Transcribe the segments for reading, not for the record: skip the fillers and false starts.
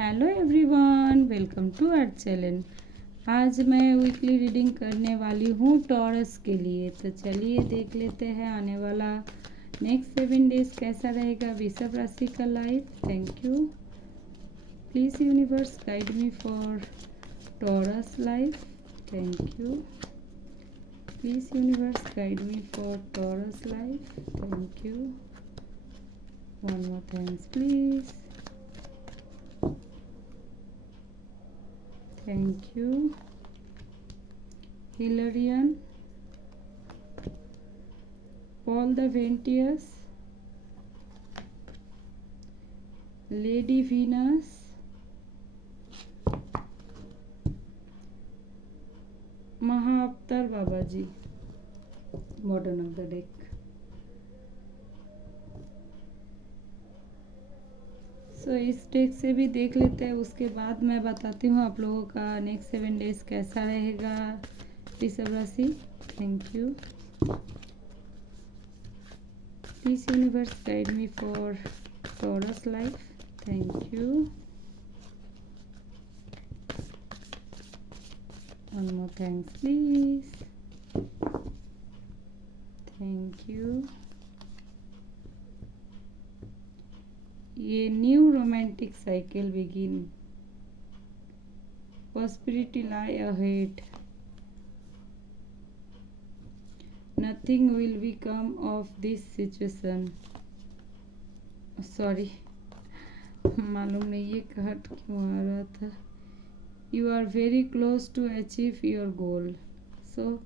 Hello everyone, welcome to our channel. आज मैं weekly reading करने वाली हूँ टॉरस के लिए। तो चलिए देख लेते हैं आने वाला नेक्स्ट 7 डेज कैसा रहेगा वृषभ राशि का life. Thank you. Please universe guide me for Taurus life. Thank you. Please universe guide me for Taurus life. Thank you. One more thanks please. Thank you. Hilarion, Paul the Ventius, Lady Venus, Mahavatar Baba ji, bottom of the deck. सो इस deck से भी देख लेते हैं, उसके बाद मैं बताती हूँ आप लोगों का नेक्स्ट 7 डेज कैसा रहेगा वृषभ राशि। Thank you. Please universe guide me for Taurus life. Thank you. One more thanks please. Thank you. ये new romantic cycle begin, prosperity lie ahead, nothing will become of this situation। Sorry, मालूम नहीं ये cut क्यों आ रहा था। You are very close to achieve your goal. सो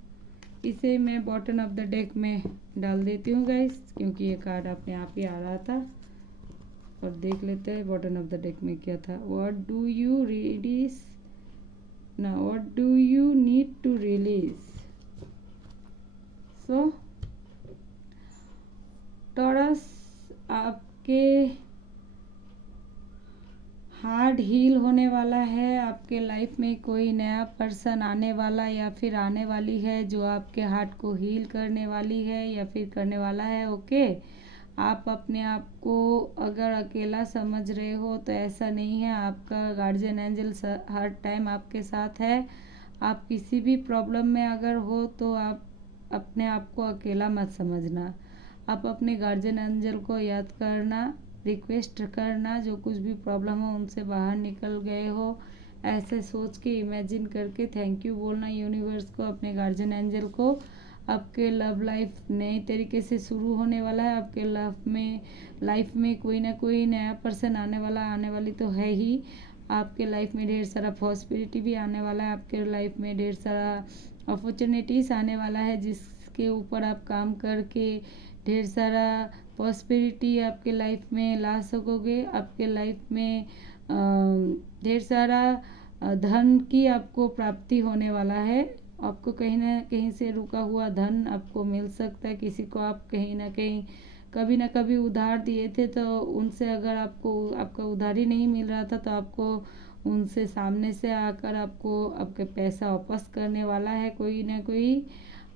इसे मैं बॉटम ऑफ द डेक में डाल देती हूँ गाइस, क्योंकि ये कार्ड अपने आप ही आ रहा था। और देख लेते हैं बॉटम ऑफ द डेक में क्या था। व्हाट डू यू रिलीज ना, what do you need to release. So Taurus, आपके हार्ट हील होने वाला है। आपके लाइफ में कोई नया पर्सन आने वाला या फिर आने वाली है जो आपके हार्ट को हील करने वाली है या फिर करने वाला है। ओके, आप अपने आप को अगर अकेला समझ रहे हो तो ऐसा नहीं है। आपका गार्जियन एंजल हर टाइम आपके साथ है। आप किसी भी प्रॉब्लम में अगर हो तो आप अपने आप को अकेला मत समझना। आप अपने गार्जियन एंजल को याद करना, रिक्वेस्ट करना, जो कुछ भी प्रॉब्लम हो उनसे बाहर निकल गए हो ऐसे सोच के इमेजिन करके थैंक यू बोलना यूनिवर्स को, अपने गार्जियन एंजल को। आपके लव लाइफ नए तरीके से शुरू होने वाला है। आपके लाइफ में कोई ना कोई नया पर्सन आने वाली तो है ही। आपके लाइफ में ढेर सारा प्रॉस्पेरिटी भी आने वाला है। आपके लाइफ में ढेर सारा अपॉर्चुनिटीज आने वाला है जिसके ऊपर आप काम करके ढेर सारा प्रॉस्पेरिटी आपके लाइफ में ला सकोगे। आपके लाइफ में ढेर सारा धन की आपको प्राप्ति होने वाला है। आपको कहीं ना कहीं से रुका हुआ धन आपको मिल सकता है। किसी को आप कहीं ना कहीं कभी ना कभी उधार दिए थे तो उनसे अगर आपको आपका उधारी नहीं मिल रहा था तो आपको उनसे सामने से आकर आपको आपके पैसा वापस करने वाला है कोई ना कोई।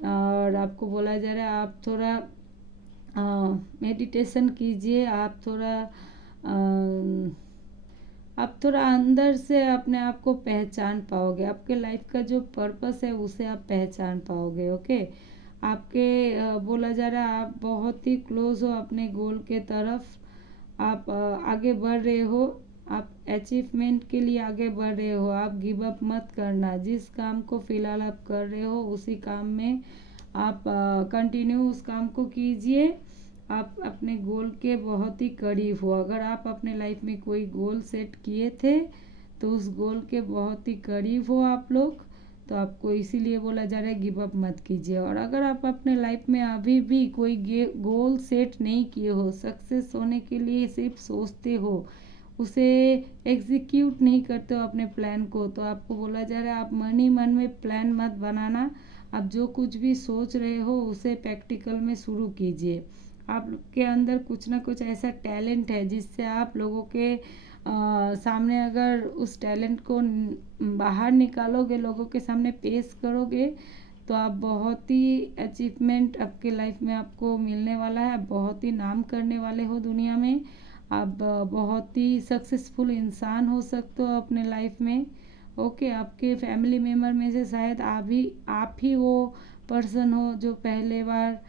और आपको बोला जा रहा है आप थोड़ा मेडिटेशन कीजिए। आप थोड़ा अंदर से अपने आप को पहचान पाओगे। आपके लाइफ का जो पर्पस है उसे आप पहचान पाओगे। ओके, आपके बोला जा रहा है आप बहुत ही क्लोज हो अपने गोल के तरफ। आप आगे बढ़ रहे हो। आप अचीवमेंट के लिए आगे बढ़ रहे हो। आप गिव अप मत करना। जिस काम को फिलहाल आप कर रहे हो उसी काम में आप कंटिन्यू उस काम को कीजिए। आप अपने गोल के बहुत ही करीब हो। अगर आप अपने लाइफ में कोई गोल सेट किए थे तो उस गोल के बहुत ही करीब हो आप लोग। तो आपको इसीलिए बोला जा रहा है गिव अप मत कीजिए। और अगर आप अपने लाइफ में अभी भी कोई गोल सेट नहीं किए हो, सक्सेस होने के लिए सिर्फ सोचते हो, उसे एग्जीक्यूट नहीं करते हो अपने प्लान को, तो आपको बोला जा रहा है आप मन में प्लान मत बनाना। आप जो कुछ भी सोच रहे हो उसे प्रैक्टिकल में शुरू कीजिए। आपके अंदर कुछ ना कुछ ऐसा टैलेंट है जिससे आप लोगों के सामने अगर उस टैलेंट को बाहर निकालोगे, लोगों के सामने पेश करोगे तो आप बहुत ही अचीवमेंट आपके लाइफ में आपको मिलने वाला है। आप बहुत ही नाम करने वाले हो दुनिया में। आप बहुत ही सक्सेसफुल इंसान हो सकते हो अपने लाइफ में। ओके, आपके फैमिली मेम्बर में से शायद आप ही वो पर्सन हो जो पहले बार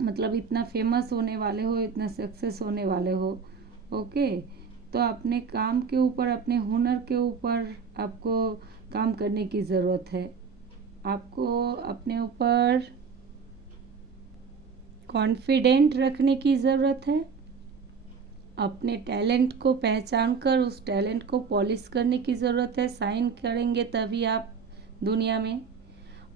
मतलब इतना फेमस होने वाले हो, इतना सक्सेस होने वाले हो। ओके, तो अपने काम के ऊपर, अपने हुनर के ऊपर आपको काम करने की ज़रूरत है। आपको अपने ऊपर कॉन्फिडेंट रखने की ज़रूरत है। अपने टैलेंट को पहचान कर उस टैलेंट को पॉलिश करने की ज़रूरत है। साइन करेंगे तभी आप दुनिया में।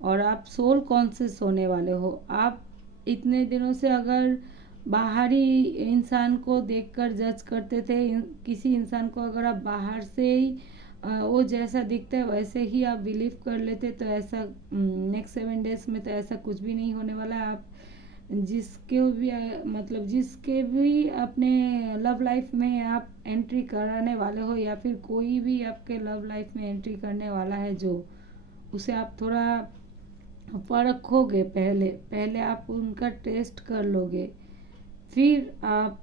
और आप सोल कॉन्शियस होने वाले हो। आप इतने दिनों से अगर बाहरी इंसान को देखकर जज करते थे, किसी इंसान को अगर आप बाहर से ही वो जैसा दिखता है वैसे ही आप बिलीव कर लेते, तो ऐसा नेक्स्ट 7 डेज में तो ऐसा कुछ भी नहीं होने वाला है। आप जिसके भी अपने लव लाइफ में आप एंट्री कराने वाले हो, या फिर कोई भी आपके लव लाइफ में एंट्री करने वाला है, जो उसे आप थोड़ा परखोगे। पहले आप उनका टेस्ट कर लोगे, फिर आप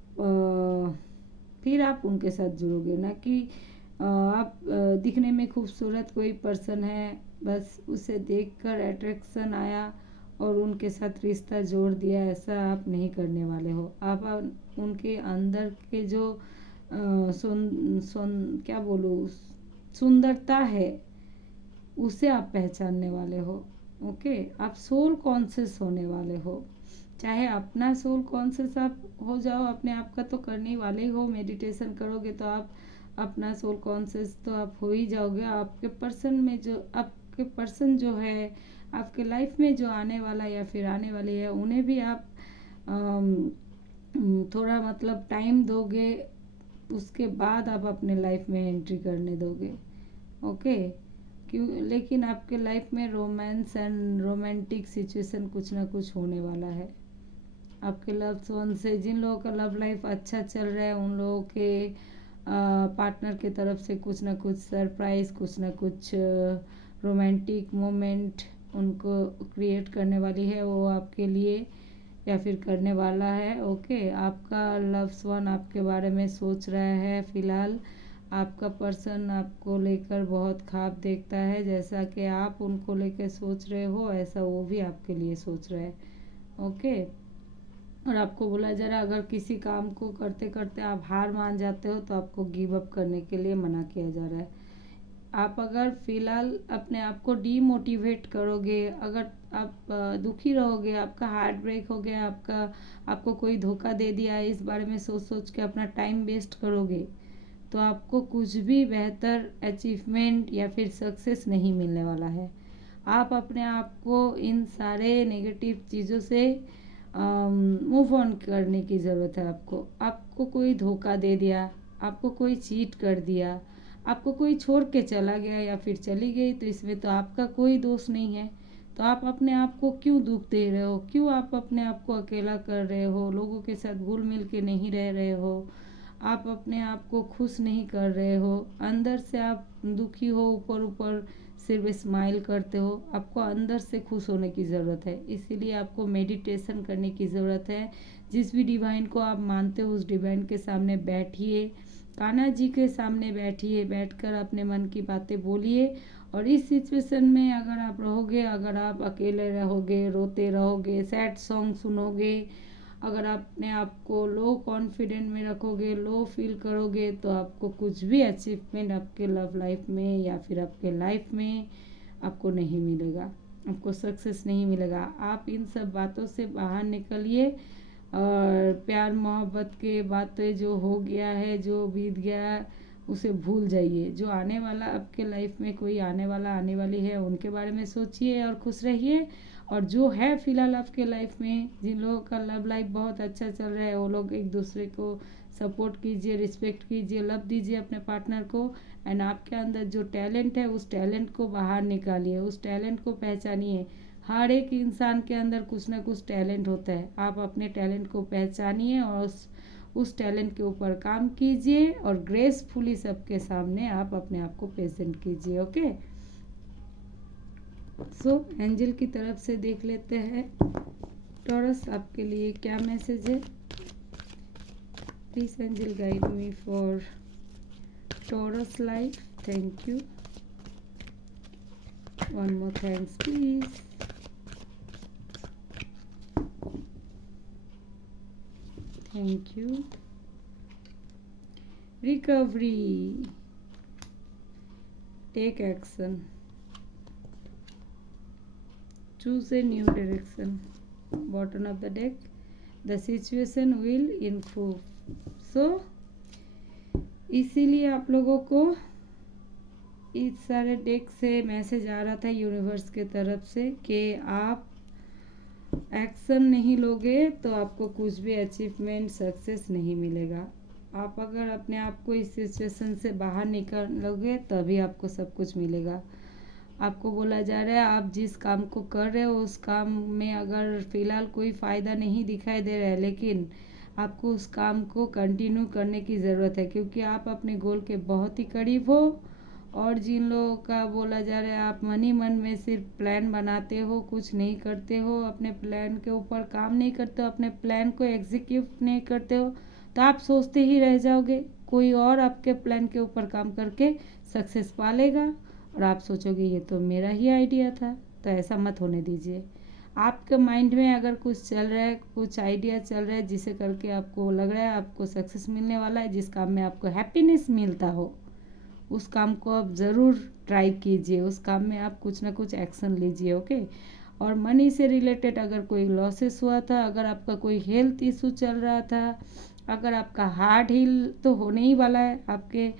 उनके साथ जुड़ोगे। ना कि आप दिखने में खूबसूरत कोई पर्सन है, बस उसे देखकर अट्रैक्शन आया और उनके साथ रिश्ता जोड़ दिया, ऐसा आप नहीं करने वाले हो। आप उनके अंदर के जो क्या बोलूँ, सुंदरता है, उसे आप पहचानने वाले हो। ओके, आप सोल कॉन्शियस होने वाले हो। चाहे अपना सोल कॉन्शियस आप हो जाओ, अपने आप का तो करने वाले ही हो। मेडिटेशन करोगे तो आप अपना सोल कॉन्शियस तो आप हो ही जाओगे। आपके पर्सन जो है, आपके लाइफ में जो आने वाला या फिर आने वाली है, उन्हें भी आप थोड़ा मतलब टाइम दोगे, उसके बाद आप अपने लाइफ में एंट्री करने दोगे। ओके, लेकिन आपके लाइफ में रोमांस एंड रोमांटिक सिचुएशन कुछ ना कुछ होने वाला है। आपके लव्ड वन से, जिन लोगों का लव लाइफ अच्छा चल रहा है, उन लोगों के पार्टनर की तरफ से कुछ ना कुछ सरप्राइज, कुछ ना कुछ रोमांटिक मोमेंट उनको क्रिएट करने वाली है वो आपके लिए, या फिर करने वाला है। ओके, आपका लव्ड वन आपके बारे में सोच रहा है। फिलहाल आपका पर्सन आपको लेकर बहुत ख्वाब देखता है, जैसा कि आप उनको लेकर सोच रहे हो, ऐसा वो भी आपके लिए सोच रहा है। ओके, और आपको बोला जा रहा है, अगर किसी काम को करते करते आप हार मान जाते हो तो आपको गिव अप करने के लिए मना किया जा रहा है। आप अगर फिलहाल अपने आप को डीमोटिवेट करोगे, अगर आप दुखी रहोगे, आपका हार्ट ब्रेक हो गया, आपको कोई धोखा दे दिया है, इस बारे में सोच सोच के अपना टाइम वेस्ट करोगे, तो आपको कुछ भी बेहतर अचीवमेंट या फिर सक्सेस नहीं मिलने वाला है। आप अपने आप को इन सारे नेगेटिव चीज़ों से मूव ऑन करने की ज़रूरत है। आपको कोई धोखा दे दिया, आपको कोई चीट कर दिया, आपको कोई छोड़ के चला गया या फिर चली गई, तो इसमें तो आपका कोई दोष नहीं है। तो आप अपने आप को क्यों दुख दे रहे हो, क्यों आप अपने आप को अकेला कर रहे हो, लोगों के साथ घुल मिल के नहीं रह रहे हो, आप अपने आप को खुश नहीं कर रहे हो, अंदर से आप दुखी हो, ऊपर ऊपर सिर्फ स्माइल करते हो। आपको अंदर से खुश होने की ज़रूरत है, इसीलिए आपको मेडिटेशन करने की ज़रूरत है। जिस भी डिवाइन को आप मानते हो, उस डिवाइन के सामने बैठिए, कान्हा जी के सामने बैठिए, बैठकर अपने मन की बातें बोलिए। और इस सिचुएशन में अगर आप रहोगे, अगर आप अकेले रहोगे, रोते रहोगे, सैड सॉन्ग सुनोगे, अगर अपने आप को लो कॉन्फिडेंट में रखोगे, लो फील करोगे, तो आपको कुछ भी अचीवमेंट आपके लव लाइफ में या फिर आपके लाइफ में आपको नहीं मिलेगा, आपको सक्सेस नहीं मिलेगा। आप इन सब बातों से बाहर निकलिए और प्यार मोहब्बत के बातें जो हो गया है, जो बीत गया, उसे भूल जाइए। जो आने वाला आपके लाइफ में कोई आने वाली है, उनके बारे में सोचिए और खुश रहिए। और जो है फिलहाल आपके लाइफ में, जिन लोगों का लव लाइफ बहुत अच्छा चल रहा है, वो लोग एक दूसरे को सपोर्ट कीजिए, रिस्पेक्ट कीजिए, लव दीजिए अपने पार्टनर को। एंड आपके अंदर जो टैलेंट है, उस टैलेंट को बाहर निकालिए, उस टैलेंट को पहचानिए। हर एक इंसान के अंदर कुछ ना कुछ टैलेंट होता है। आप अपने टैलेंट को पहचानिए और उस टैलेंट के ऊपर काम कीजिए और ग्रेसफुली सबके सामने आप अपने आप को प्रेजेंट कीजिए। ओके, सो एंजल की तरफ से देख लेते हैं टॉरस आपके लिए क्या मैसेज है। Please angel guide me for Taurus life. Thank you. One more thanks please. Thank you. Recovery. Take action. Choose a new direction. Bottom of the deck. The situation will improve. So इसीलिए आप लोगों को इस सारे deck से message आ रहा था universe के तरफ से कि आप एक्शन नहीं लोगे तो आपको कुछ भी अचीवमेंट सक्सेस नहीं मिलेगा। आप अगर अपने आप को इस सिचुएशन से बाहर निकालोगे तभी आपको सब कुछ मिलेगा। आपको बोला जा रहा है आप जिस काम को कर रहे हो उस काम में अगर फ़िलहाल कोई फ़ायदा नहीं दिखाई दे रहा है, लेकिन आपको उस काम को कंटिन्यू करने की ज़रूरत है क्योंकि आप अपने गोल के बहुत ही करीब हो। और जिन लोगों का बोला जा रहा है आप मन ही मन में सिर्फ प्लान बनाते हो, कुछ नहीं करते हो, अपने प्लान के ऊपर काम नहीं करते हो, अपने प्लान को एग्जीक्यूट नहीं करते हो, तो आप सोचते ही रह जाओगे। कोई और आपके प्लान के ऊपर काम करके सक्सेस पा लेगा और आप सोचोगे ये तो मेरा ही आइडिया था। तो ऐसा मत होने दीजिए। आपके माइंड में अगर कुछ चल रहा है, कुछ आइडिया चल रहा है जिसे करके आपको लग रहा है आपको सक्सेस मिलने वाला है, जिस काम में आपको हैप्पीनेस मिलता हो, उस काम को आप ज़रूर ट्राई कीजिए। उस काम में आप कुछ ना कुछ एक्शन लीजिए। ओके। और मनी से रिलेटेड अगर कोई लॉसेस हुआ था, अगर आपका कोई हेल्थ इशू चल रहा था, अगर आपका हार्ट हील तो होने ही वाला है, आपके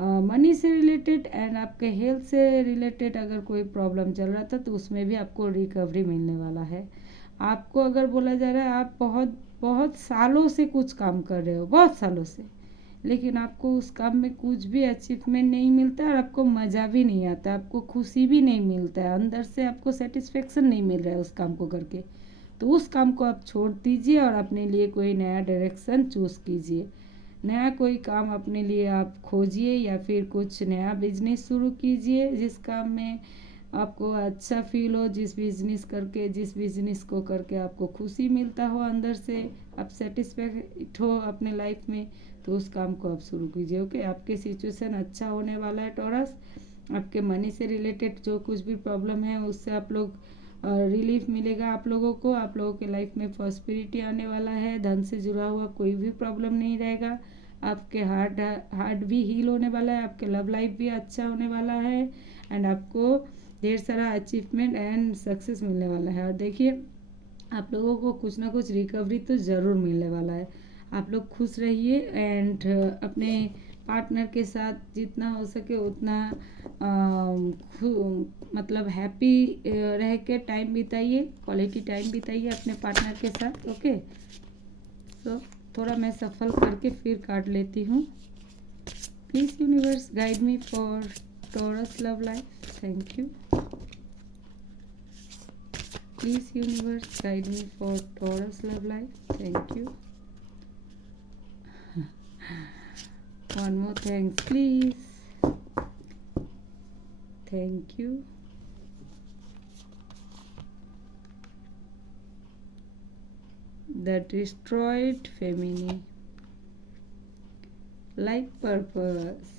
मनी से रिलेटेड एंड आपके हेल्थ से रिलेटेड अगर कोई प्रॉब्लम चल रहा था तो उसमें भी आपको रिकवरी मिलने वाला है। आपको अगर बोला जा रहा है आप बहुत बहुत सालों से कुछ काम कर रहे हो, बहुत सालों से, लेकिन आपको उस काम में कुछ भी अचीवमेंट नहीं मिलता और आपको मज़ा भी नहीं आता, आपको खुशी भी नहीं मिलता है, अंदर से आपको सेटिस्फेक्शन नहीं मिल रहा है उस काम को करके, तो उस काम को आप छोड़ दीजिए और अपने लिए कोई नया डायरेक्शन चूज़ कीजिए। नया कोई काम अपने लिए आप खोजिए या फिर कुछ नया बिजनेस शुरू कीजिए जिस काम में आपको अच्छा फील हो, जिस बिजनेस को करके आपको खुशी मिलता हो, अंदर से आप सेटिस्फाइड हो अपने लाइफ में, तो उस काम को आप शुरू कीजिए। ओके। आपके सिचुएशन अच्छा होने वाला है टॉरस। आपके मनी से रिलेटेड जो कुछ भी प्रॉब्लम है उससे आप लोग रिलीफ मिलेगा आप लोगों को। आप लोगों के लाइफ में प्रॉस्पेरिटी आने वाला है। धन से जुड़ा हुआ कोई भी प्रॉब्लम नहीं रहेगा। आपके हार्ट भी हील होने वाला है। आपके लव लाइफ भी अच्छा होने वाला है एंड आपको ढेर सारा अचीवमेंट एंड सक्सेस मिलने वाला है। और देखिए आप लोगों को कुछ ना कुछ रिकवरी तो ज़रूर मिलने वाला है। आप लोग खुश रहिए एंड अपने पार्टनर के साथ जितना हो सके उतना मतलब हैप्पी रह के टाइम बिताइए, क्वालिटी टाइम बिताइए अपने पार्टनर के साथ। ओके। तो थोड़ा मैं सफल करके फिर काट लेती हूँ। Please universe guide me for taurus love life. Thank you. Please universe guide me for taurus love life. Thank you. One more thanks please. Thank you. The destroyed family. Life purpose.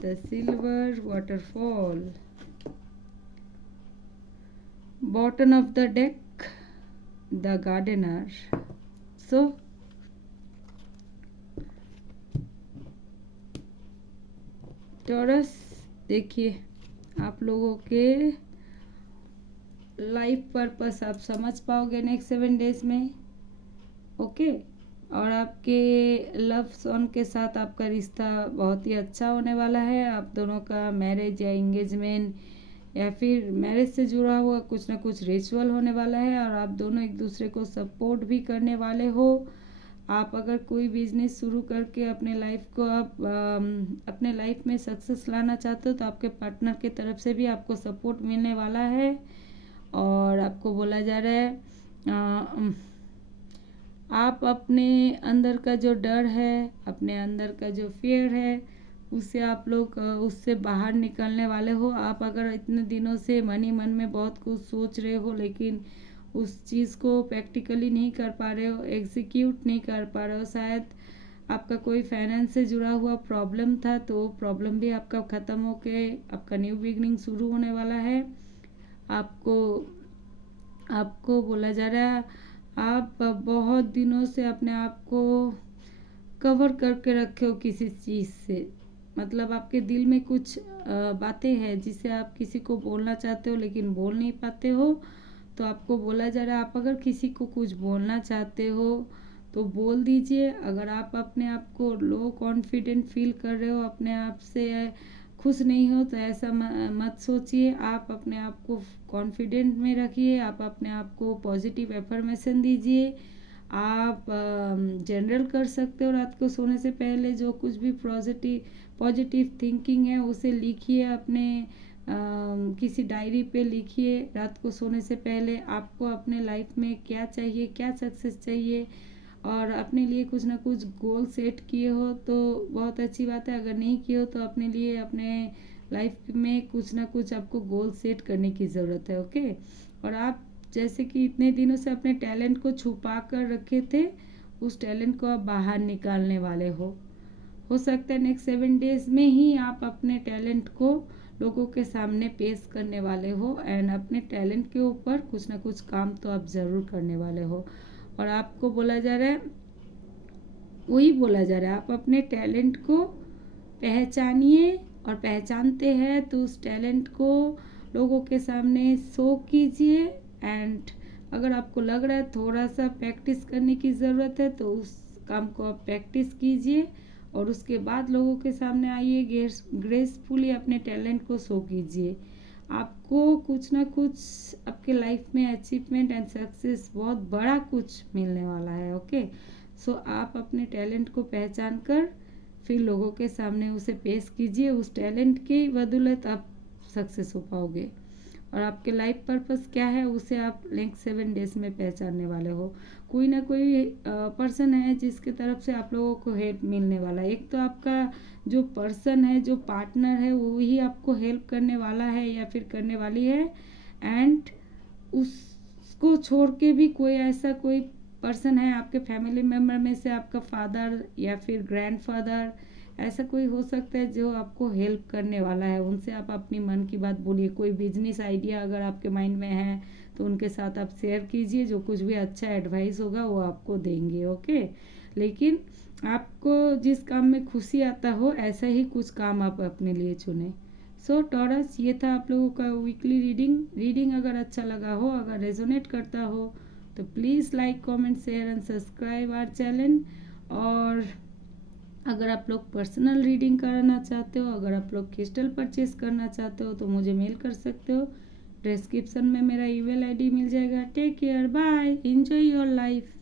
The silver waterfall. Bottom of the deck. The gardener. So taurus, देखिए आप लोगों के life purpose आप समझ पाओगे next 7 days में। Okay. और आपके लव सोन के साथ आपका रिश्ता बहुत ही अच्छा होने वाला है। आप दोनों का मैरिज या एंगेजमेंट या फिर मैरिज से जुड़ा हुआ कुछ ना कुछ रिचुअल होने वाला है और आप दोनों एक दूसरे को सपोर्ट भी करने वाले हो। आप अगर कोई बिजनेस शुरू करके अपने लाइफ को आप अपने लाइफ में सक्सेस लाना चाहते हो तो आपके पार्टनर की तरफ से भी आपको सपोर्ट मिलने वाला है। और आपको बोला जा रहा है आप अपने अंदर का जो डर है, अपने अंदर का जो फियर है, उससे आप लोग उससे बाहर निकलने वाले हो। आप अगर इतने दिनों से मन ही मन में बहुत कुछ सोच रहे हो लेकिन उस चीज़ को प्रैक्टिकली नहीं कर पा रहे हो, एग्जीक्यूट नहीं कर पा रहे हो। शायद आपका कोई फाइनेंस से जुड़ा हुआ प्रॉब्लम था, तो वो प्रॉब्लम भी आपका ख़त्म होके आपका न्यू बिगनिंग शुरू होने वाला है। आपको आपको बोला जा रहा है आप बहुत दिनों से अपने आप को कवर करके रखे हो किसी चीज़ से, मतलब आपके दिल में कुछ बातें हैं जिसे आप किसी को बोलना चाहते हो लेकिन बोल नहीं पाते हो। तो आपको बोला जा रहा है आप अगर किसी को कुछ बोलना चाहते हो तो बोल दीजिए। अगर आप अपने आप को लो कॉन्फिडेंट फील कर रहे हो, अपने आप से खुश नहीं हो, तो ऐसा मत सोचिए। आप अपने आप को कॉन्फिडेंट में रखिए, आप अपने आप को पॉजिटिव एफर्मेशन दीजिए। आप जनरल कर सकते हो रात को सोने से पहले, जो कुछ भी पॉजिटिव थिंकिंग है उसे लिखिए, अपने किसी डायरी पे लिखिए रात को सोने से पहले। आपको अपने लाइफ में क्या चाहिए, क्या सक्सेस चाहिए, और अपने लिए कुछ ना कुछ गोल सेट किए हो तो बहुत अच्छी बात है। अगर नहीं किए हो तो अपने लिए अपने लाइफ में कुछ ना कुछ आपको गोल सेट करने की ज़रूरत है। ओके, और आप जैसे कि इतने दिनों से अपने टैलेंट को छुपा कर रखे थे, उस टैलेंट को आप बाहर निकालने वाले हो सकता है नेक्स्ट 7 डेज में ही आप अपने टैलेंट को लोगों के सामने पेश करने वाले हो। एंड अपने टैलेंट के ऊपर कुछ ना कुछ काम तो आप ज़रूर करने वाले हो। और आपको बोला जा रहा है, वही बोला जा रहा है, आप अपने टैलेंट को पहचानिए, और पहचानते हैं तो उस टैलेंट को लोगों के सामने शो कीजिए। एंड अगर आपको लग रहा है थोड़ा सा प्रैक्टिस करने की ज़रूरत है तो उस काम को आप प्रैक्टिस कीजिए, और उसके बाद लोगों के सामने आइए, ग्रेसफुली अपने टैलेंट को शो कीजिए। आपको कुछ ना कुछ आपके लाइफ में अचीवमेंट एंड सक्सेस बहुत बड़ा कुछ मिलने वाला है। ओके, सो आप अपने टैलेंट को पहचान कर फिर लोगों के सामने उसे पेश कीजिए। उस टैलेंट की बदौलत आप सक्सेस हो पाओगे, और आपके लाइफ पर्पस क्या है उसे आप नेक्स्ट 7 डेज में पहचानने वाले हो। कोई ना कोई पर्सन है जिसके तरफ से आप लोगों को हेल्प मिलने वाला है। एक तो आपका जो पर्सन है, जो पार्टनर है, वो ही आपको हेल्प करने वाला है या फिर करने वाली है। एंड उसको छोड़ के भी कोई ऐसा कोई पर्सन है आपके फैमिली मेम्बर में से, आपका फादर या फिर ग्रैंडफादर, ऐसा कोई हो सकता है जो आपको हेल्प करने वाला है। उनसे आप अपनी मन की बात बोलिए। कोई बिजनेस आइडिया अगर आपके माइंड में है तो उनके साथ आप शेयर कीजिए, जो कुछ भी अच्छा एडवाइस होगा वो आपको देंगे। ओके, लेकिन आपको जिस काम में खुशी आता हो ऐसा ही कुछ काम आप अपने लिए चुनें। सो टॉरस, ये था आप लोगों का वीकली रीडिंग अगर अच्छा लगा हो, अगर रेजोनेट करता हो तो please like, comment, share and subscribe our channel. और अगर आप लोग पर्सनल रीडिंग कराना चाहते हो, अगर आप लोग क्रिस्टल परचेस करना चाहते हो तो मुझे मेल कर सकते हो। डिस्क्रिप्शन में मेरा ईमेल आईडी मिल जाएगा। Take care, bye, enjoy your life.